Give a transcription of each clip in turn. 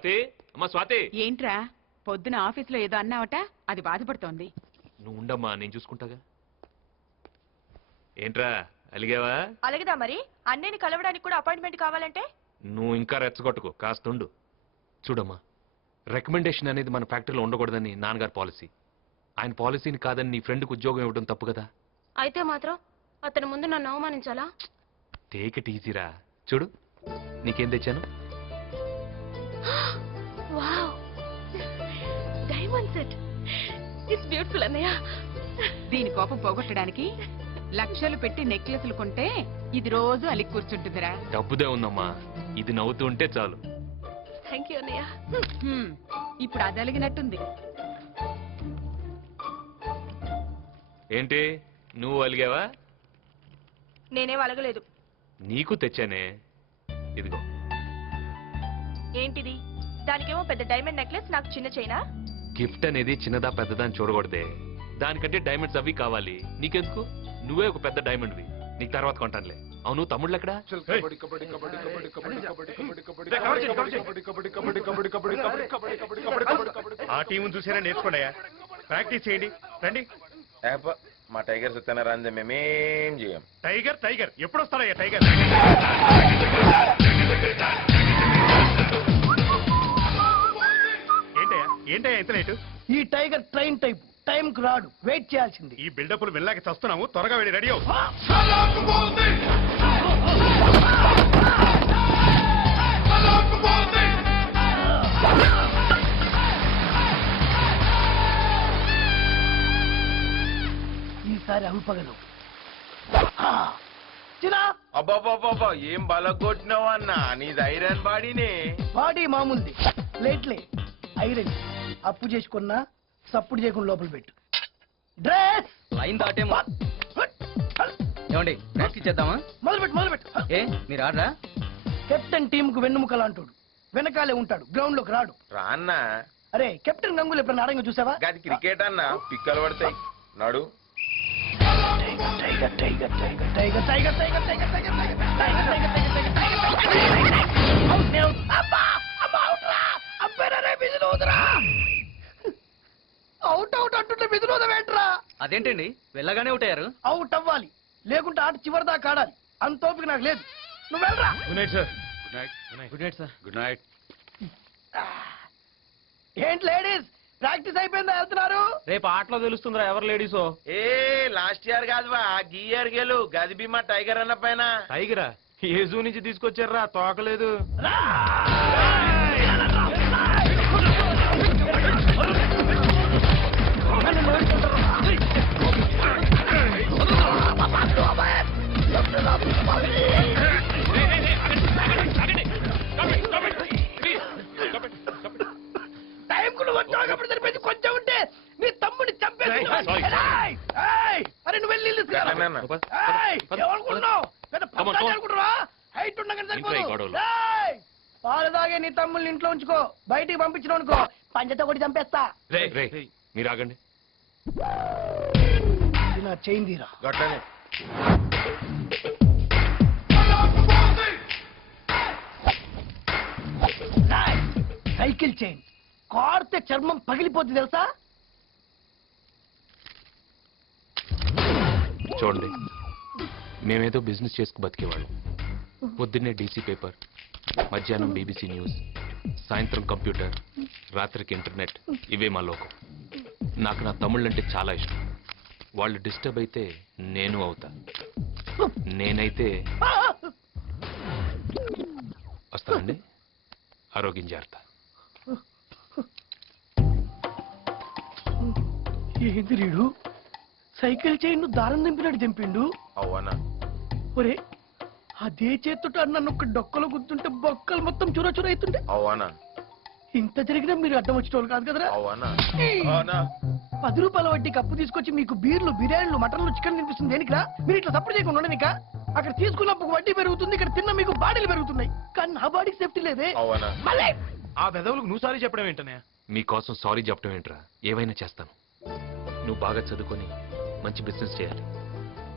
స్వాతి, అమ్మా స్వాతి. ఏంట్రా పొద్దున ఆఫీసులో ఏదో అన్నావట, అది బాధపడుతోంది. నువ్వు ఉండమ్మా, నేను చూసుకుంటాగా. ఏంట్రా అలిగావా? అలాగేదా మరి, అన్నయ్యని కలవడానికి కూడా అపాయింట్మెంట్ కావాలంటే? నువ్వు ఇంకా రెచ్చగొట్టుకో, కాస్తుండు. చూడమ్మా, రికమెండేషన్ అనేది మన ఫ్యాక్టరీలో ఉండకూడదని నాన్నగారి పాలసీ. ఆయన పాలసీని కాదని నీ ఫ్రెండ్కి ఉద్యోగం ఇవ్వడం తప్పు కదా. అయితే మాత్రం అతని ముందు నన్ను అవమానించాలా? Take it ఈజీరా. చూడు నీకేం తెచ్చాను. Wow, diamond set. It's beautiful అన్నయ్య. దీని కోపం పోగొట్టడానికి లక్షలు పెట్టి నెక్లెస్లు కొంటే ఇది రోజు అలిగి కూర్చుంటుందిరా. డబ్బుదే ఉందమ్మా, ఇది నవ్వుతూ ఉంటే చాలు. థ్యాంక్ యూ అన్నయ్య. ఇప్పుడు అది అలిగినట్టుంది. ఏంటి నువ్వు అలిగావా? నేనేం అలగలేదు. నీకు తెచ్చానే, ఇదిగో. ఏంటిది? దానికేమో పెద్ద డైమండ్ నెక్లెస్, నాకు చిన్న చైనా. గిఫ్ట్ అనేది చిన్నదా పెద్దదా అని చూడకూడదే. దానికంటే డైమండ్స్ అవి కావాలి. నీకెందుకు? నువ్వే ఒక పెద్ద డైమండ్వి, నీకు తర్వాత కొంటానులే. అవును, తమ్ముళ్ళు ఎక్కడా? ఆ టీం చూసేనా నేర్చుకోండి, ప్రాక్టీస్ చేయండి. రండి. మా టైగర్ సత్యనారాయణ రంజే, మేమేం చేయం. టైగర్ టైగర్ ఎప్పుడు వస్తారయ్యా టైగర్? ఏంటయ్యా ఏంటయ్యా ఇంత లేటు? ఈ టైగర్ ట్రైన్ టైప్, టైం కు రాడు, వెయిట్ చేయాల్సింది. ఈ బిల్డప్లు వెళ్ళాక చస్తున్నాము, త్వరగా వెళ్ళి రెడీ అవు. ఈసారి అంపగలవు. అబ్బాబాబా, ఏం బలగొట్టినావు అన్నా, నీది ఐరన్ బాడీనే. బాడీ మామూలుది, ప్లేట్లే ఐరన్. అప్పు చేసుకున్నా సప్పుడు చేయకుండా లోపల పెట్టు. డ్రెస్ లైన్ దాటేమో. ఏమండి ప్రాక్టీస్ చేద్దామా? మొదలుపెట్టు. ఏ మీరు ఆడరా? కెప్టెన్ టీమ్ కు వెన్నుముకలా అంటాడు, వెనకాలే ఉంటాడు, గ్రౌండ్ లోకి రాడు. రాన్నా, అరే కెప్టెన్ గంగూలు ఎప్పుడైనా ఆడంగా చూసావా? గది క్రికెట్ అన్నా, పిక్కలు పడతాయి. నడు. అవుట్ అవుట్ అంటుంటే బిజులోదవేంట్రా? అదేంటండి వెళ్ళగానే అవుట్ అయ్యారు? అవుట్ అవ్వాలి, లేకుంటే ఆట చివరి దాకా ఆడాలి. అంత ఓపిక నాకు లేదు. నువ్వు వెళ్ళరా. Good night sir. Good night sir. Good night. ఏంటి లేడీస్, ప్రాక్టీస్ అయిపోయిందా? వెళ్తున్నారు? రేపు ఆటలో తెలుస్తుందిరా ఎవరు లేడీసో. ఏ లాస్ట్ ఇయర్ కాదువా, గీ ఇయర్ గెలు. గది బీమా టైగర్ అన్న పైన. టైగరా? ఏ జూ నుంచి తీసుకొచ్చారా? తోకలేదు. టైంకు నువ్వు వచ్చావు సరిపోయింది. కొంచెం ఉంటే నీ తమ్ముడిని చంపేసి. అరే నువ్వు వెళ్ళి ఎవరుకున్నావు? పెద్ద పక్కన అనుకుంటున్నావా? హైట్ ఉండగానే సరిపోదు. పాలు తాగే నీ తమ్ముల్ని ఇంట్లో ఉంచుకో, బయటికి పంపించిన అనుకో పంచతో కొట్టి చంపేస్తా. మీరు ఆగండి. నా చైన్ తీరా. గట్లనే. సైకిల్ చైన్ కార్తే చర్మం పగిలిపోతుంది తెలుసా? చూడండి, మేమేదో బిజినెస్ చేసుకు బతికేవాళ్ళం. పొద్దున్నే డీసీ పేపర్, మధ్యాహ్నం బీబీసీ న్యూస్, సాయంత్రం కంప్యూటర్, రాత్రికి ఇంటర్నెట్. ఇవే మా లోకం. నాకు నా తమ్ముళ్ళంటే చాలా ఇష్టం. వాళ్ళు డిస్టర్బ్ అయితే నేను అవుతా. నేనైతే వస్తానండి. ఆరోగ్యం జాగ్రత్త. ఏంది రీడు, సైకిల్ చైన్ దారం దింపినట్టు దింపిండు. అవునా? ఒరే అదే చేతుట నన్ను ఒక డొక్కలో గుర్తుంటే బొక్కలు మొత్తం చుర చుర అవుతుంటే. అవునా? ఇంత జరిగినా మీరు అడ్డం వచ్చేటోళ్ళు కాదు కదరా. అవునా? 10 రూపాయల వడ్డీ కప్పు తీసుకొచ్చి మీకు బీర్లు, బిర్యానీలు, మటన్లు, చికెన్ తినిపిస్తుంది దేనికిరా? మీరు ఇట్లా సపోర్ట్ చేయకుండా ఉండనిక. అక్కడ తీసుకున్నప్పుడు వడ్డీ పెరుగుతుంది, ఇక్కడ తిన్న మీకు బాడీలు పెరుగుతున్నాయి. కానీ నా బాడీకి సేఫ్టీ లేదే. అవునా? మళ్ళీ ఆ పెదవులకు నువ్వు సారీ చెప్పడం ఏంటనే? మీకోసం సారీ చెప్పడం ఏంట్రా? ఏవైనా చేస్తాను. నువ్వు బాగా చదువుకొని మంచి బిజినెస్ చేయాలి.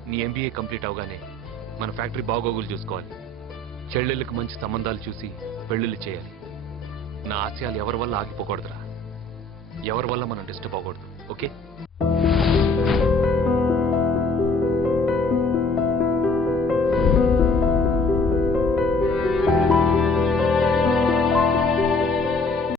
నీ ఎంబీఏ కంప్లీట్ అవగానే మన ఫ్యాక్టరీ బాగోగులు చూసుకోవాలి. చెల్లెళ్ళకి మంచి సంబంధాలు చూసి పెళ్లిళ్ళు చేయాలి. నా ఆశయాలు ఎవరి వల్ల ఆగిపోకూడదురా, ఎవరి వల్ల మనం డిస్టర్బ్ అవ్వకూడదు. ఓకే